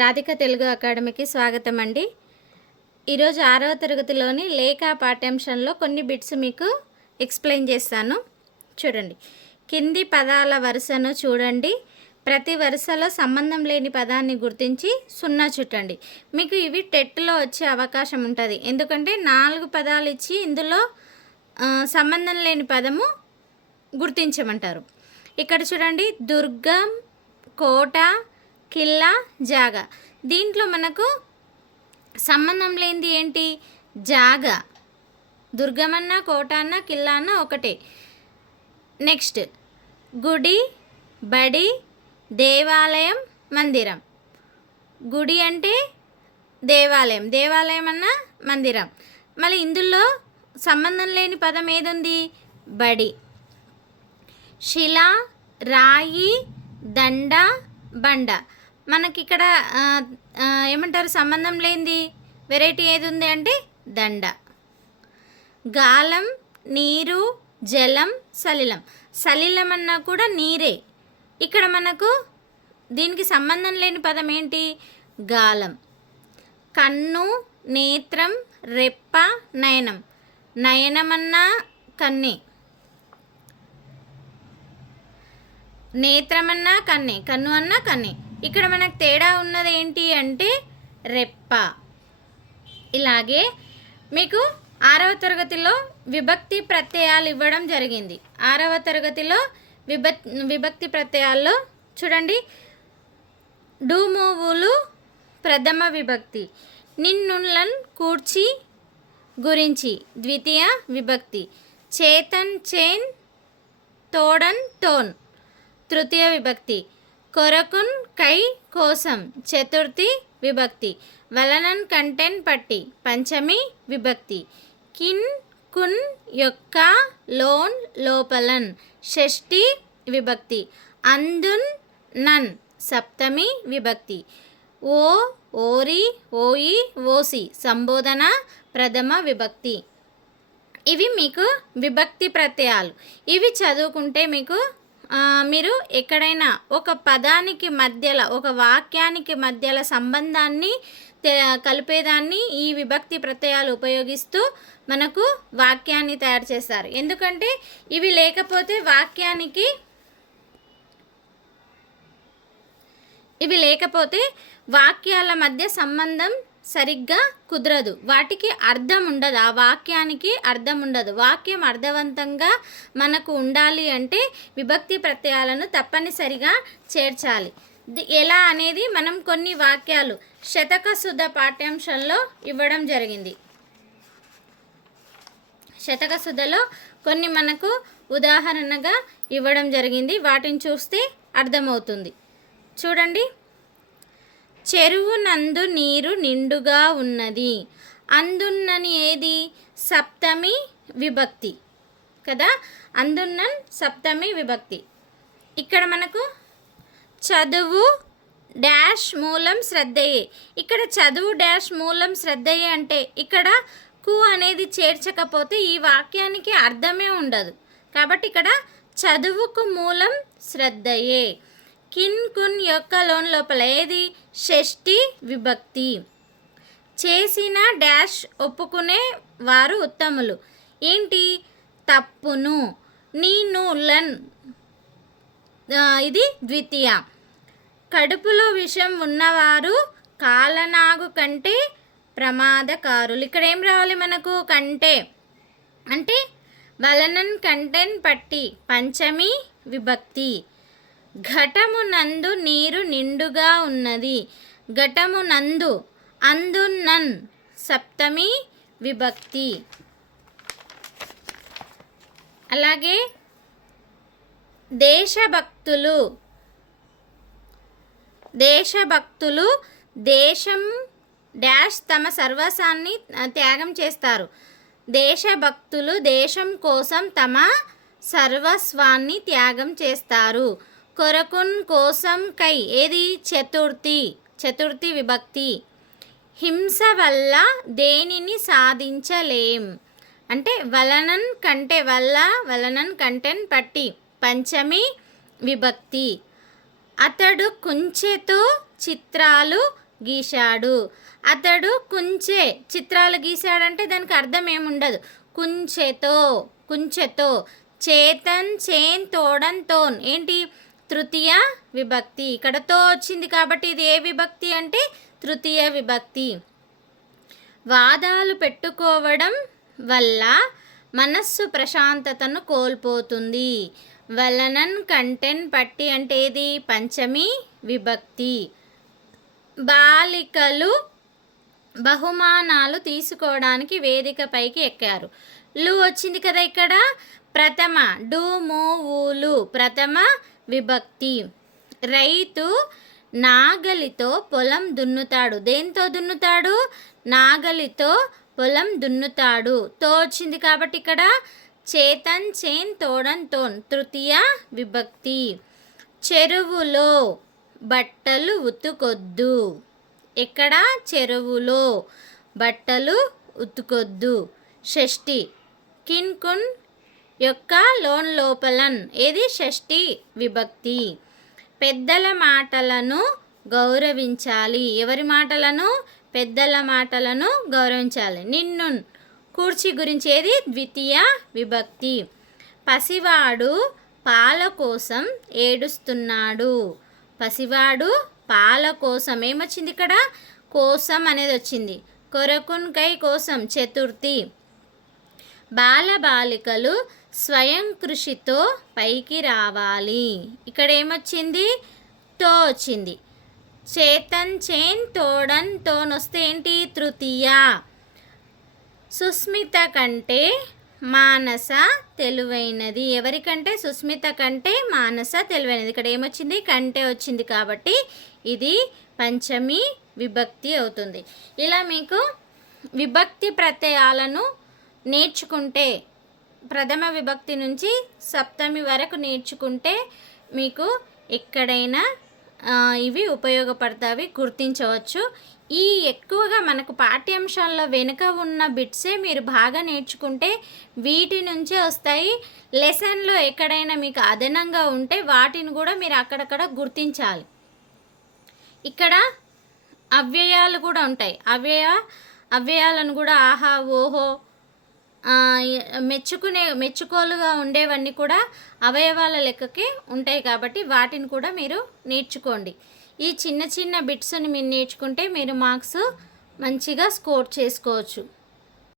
రాధిక తెలుగు అకాడమీకి స్వాగతం అండి ఈరోజు ఆరవ తరగతిలోని లేఖ పాఠ్యాంశంలో కొన్ని బిట్స్ మీకు ఎక్స్ప్లెయిన్ చేస్తాను. చూడండి. కింది పదాల వరుసను చూడండి. ప్రతి వరుసలో సంబంధం లేని పదాన్ని గుర్తించి సున్నా చుట్టండి. మీకు ఇవి టెట్లో వచ్చే అవకాశం ఉంటుంది. ఎందుకంటే నాలుగు పదాలు ఇచ్చి ఇందులో సంబంధం లేని పదము గుర్తించమంటారు. ఇక్కడ చూడండి. దుర్గం కోట కిల్లా జాగా. దీంట్లో మనకు సంబంధం లేనిది ఏంటి? జాగా. దుర్గమన్న కోట అన్న కిల్లా అన్న ఒకటే. నెక్స్ట్ గుడి బడి దేవాలయం మందిరం. గుడి అంటే దేవాలయం. దేవాలయం అన్న మందిరం. మళ్ళీ ఇందులో సంబంధం లేని పదం ఏదుంది? బడి. శిల రాయి దండ బండ. మనకి ఇక్కడ ఏమంటారు సంబంధం లేనిది వెరైటీ ఏది ఉంది అంటే దండ. గాలం నీరు జలం సలిలం. సలిలం అన్నా కూడా నీరే. ఇక్కడ మనకు దీనికి సంబంధం లేని పదం ఏంటి? గాలం. కన్ను నేత్రం రెప్ప నయనం. నయనమన్నా కన్నే. నేత్రమన్నా కన్నే. కన్ను అన్నా కన్నే. ఇక్కడ మనకు తేడా ఉన్నది ఏంటి అంటే రెప్ప. ఇలాగే మీకు ఆరవ తరగతిలో విభక్తి ప్రత్యయాలు ఇవ్వడం జరిగింది. ఆరవ తరగతిలో విభక్ విభక్తి ప్రత్యయాల్లో చూడండి. డూమోవులు ప్రథమ విభక్తి. నిన్నులన్ కూర్చి గురించి ద్వితీయ విభక్తి. చేతన్ చేన్ తోడన్ టోన్ తృతీయ విభక్తి. కొరకున్ కై కోసం చతుర్థి విభక్తి వలనన్ కంటెన్ పట్టి పంచమి విభక్తి కిన్ కున్ యొక్క లోన్ లోపలన్ షష్ఠి విభక్తి అందున్ నన్ సప్తమి విభక్తి ఓ ఓరి ఓయి ఓసి సంబోధన ప్రథమ విభక్తి. ఇవి మీకు విభక్తి ప్రత్యయాలు. ఇవి చదువుకుంటే మీకు మీరు ఎక్కడైనా ఒక పదానికి మధ్యలో ఒక వాక్యానికి మధ్యలో సంబంధాన్ని కలిపేదాన్ని ఈ విభక్తి ప్రత్యయాలు ఉపయోగిస్తూ మనకు వాక్యాన్ని తయారు చేస్తారు. ఎందుకంటే ఇవి లేకపోతే వాక్యానికి ఇవి లేకపోతే వాక్యాల మధ్య సంబంధం సరిగ్గా కుదరదు. వాటికి అర్థం ఉండదు? ఆ వాక్యానికి అర్థం ఉండదు. వాక్యం అర్థవంతంగా మనకు ఉండాలి అంటే విభక్తి ప్రత్యయాలను తప్పనిసరిగా చేర్చాలి. ఎలా అనేది మనం కొన్ని వాక్యాలు శతక శుద్ధ పాఠ్యాంశంలో ఇవ్వడం జరిగింది. శతక శుద్ధలో కొన్ని మనకు ఉదాహరణగా ఇవ్వడం జరిగింది. వాటిని చూస్తే అర్థమవుతుంది. చూడండి. చెరువు నందు నీరు నిండుగా ఉన్నది. అందున్నని ఏది? సప్తమి విభక్తి. కదా? అందున్నన్ సప్తమి విభక్తి. ఇక్కడ మనకు చదువు డాష్ మూలం శ్రద్ధయే. ఇక్కడ చదువు డాష్ మూలం శ్రద్ధయే అంటే ఇక్కడ కు అనేది చేర్చకపోతే ఈ వాక్యానికి అర్థమే ఉండదు. కాబట్టి ఇక్కడ చదువుకు మూలం శ్రద్ధయే. కిన్ కున్ యొక్క లోన్ లోపల ఏది? షష్ఠి విభక్తి. చేసిన డాష్ ఒప్పుకునే వారు ఉత్తములు. ఏంటి? తప్పును. నీను లన్. ఇది ద్వితీయ. కడుపులో విషం ఉన్నవారు కాలనాగు కంటే ప్రమాదకారులు. ఇక్కడ ఏం రావాలి మనకు? కంటే. అంటే వలనన్ కంటెన్ పట్టి పంచమి విభక్తి. ఘటము నందు నీరు నిండుగా ఉన్నది. ఘటము నందు అందున్నన్ సప్తమి విభక్తి. అలాగే దేశభక్తులు దేశభక్తులు దేశం డాష్ తమ సర్వస్వాన్ని త్యాగం చేస్తారు. దేశభక్తులు దేశం కోసం తమ సర్వస్వాన్ని త్యాగం చేస్తారు. కొరకున్ కోసం కై ఏది? చతుర్థి చతుర్థి విభక్తి. హింస వల్ల దేనిని సాధించలేం? అంటే వలనన్ కంటే వల్ల వలనన్ కంటెన్ పట్టి పంచమి విభక్తి. అతడు కుంచెతో చిత్రాలు గీశాడు. అతడు కుంచె చిత్రాలు గీశాడంటే దానికి అర్థం ఏముండదు. కుంచెతో కుంచెతో చేతన్ చేన్ తోడన్ తోన్. ఏంటి? తృతీయ విభక్తి. ఇక్కడతో వచ్చింది కాబట్టి ఇది ఏ విభక్తి అంటే తృతీయ విభక్తి. వాదాలు పెట్టుకోవడం వల్ల మనస్సు ప్రశాంతతను కోల్పోతుంది. వలనన్ కంటెన్ పట్టి అంటే ఏది? పంచమి విభక్తి. బాలికలు బహుమానాలు తీసుకోవడానికి వేదికపైకి ఎక్కారు. లు వచ్చింది కదా ఇక్కడ. ప్రథమ డు మూ ఊలు ప్రథమ విభక్తి. రైతు నాగలితో పొలం దున్నుతాడు. దేంతో దున్నుతాడు? నాగలితో పొలం దున్నుతాడు. తో వచ్చింది కాబట్టి ఇక్కడ చేతన్ చేన్ తోడన్ తోన్. తృతీయ విభక్తి. చెరువులో బట్టలు ఉతుకొద్దు. ఎక్కడ? చెరువులో బట్టలు ఉతుకొద్దు. షష్ఠి. కిన్ కున్ యొక్క లోన్ లోపలన్ ఏది షష్ఠి విభక్తి. పెద్దల మాటలను గౌరవించాలి. ఎవరి మాటలను? పెద్దల మాటలను గౌరవించాలి. నిన్ను కూర్చి గురించి ఏది? ద్వితీయ విభక్తి. పసివాడు పాల కోసం ఏడుస్తున్నాడు. పసివాడు పాల కోసం ఏమొచ్చింది ఇక్కడ? కోసం అనేది వచ్చింది. కొరకున్కై కోసం. చతుర్థి. బాలబాలికలు స్వయం కృషితో పైకి రావాలి. ఇక్కడ ఏమొచ్చింది తో వచ్చింది. చేతన్ చేన్ తోడన్ తోన్ వస్తే ఏంటి? తృతీయ. సుస్మిత కంటే మానస తెలివైనది. ఎవరికంటే? సుస్మిత కంటే మానస తెలివైనది. ఇక్కడ ఏమొచ్చింది కంటే వచ్చింది కాబట్టి ఇది పంచమి విభక్తి అవుతుంది. ఇలా మీకు విభక్తి ప్రత్యయాలను నేర్చుకుంటే ప్రథమ విభక్తి నుంచి సప్తమి వరకు నేర్చుకుంటే మీకు ఎక్కడైనా ఇవి ఉపయోగపడతావి గుర్తించవచ్చు. ఈ ఎక్కువగా మనకు పాఠ్యాంశాల్లో వెనుక ఉన్న బిట్సే మీరు బాగా నేర్చుకుంటే వీటి నుంచే వస్తాయి. లెసన్లో ఎక్కడైనా మీకు అదనంగా ఉంటే వాటిని కూడా మీరు అక్కడక్కడ గుర్తించాలి. ఇక్కడ అవ్యయాలు కూడా ఉంటాయి. అవ్యయ అవ్యయాలను కూడా ఆహా ఓహో మెచ్చుకునే మెచ్చుకోలుగా ఉండేవన్నీ కూడా అవయవాల లెక్కకే ఉంటాయి కాబట్టి వాటిని కూడా మీరు నేర్చుకోండి. ఈ చిన్న చిన్న బిట్స్ని మీరు నేర్చుకుంటే మీరు మార్క్స్ మంచిగా స్కోర్ చేసుకోవచ్చు.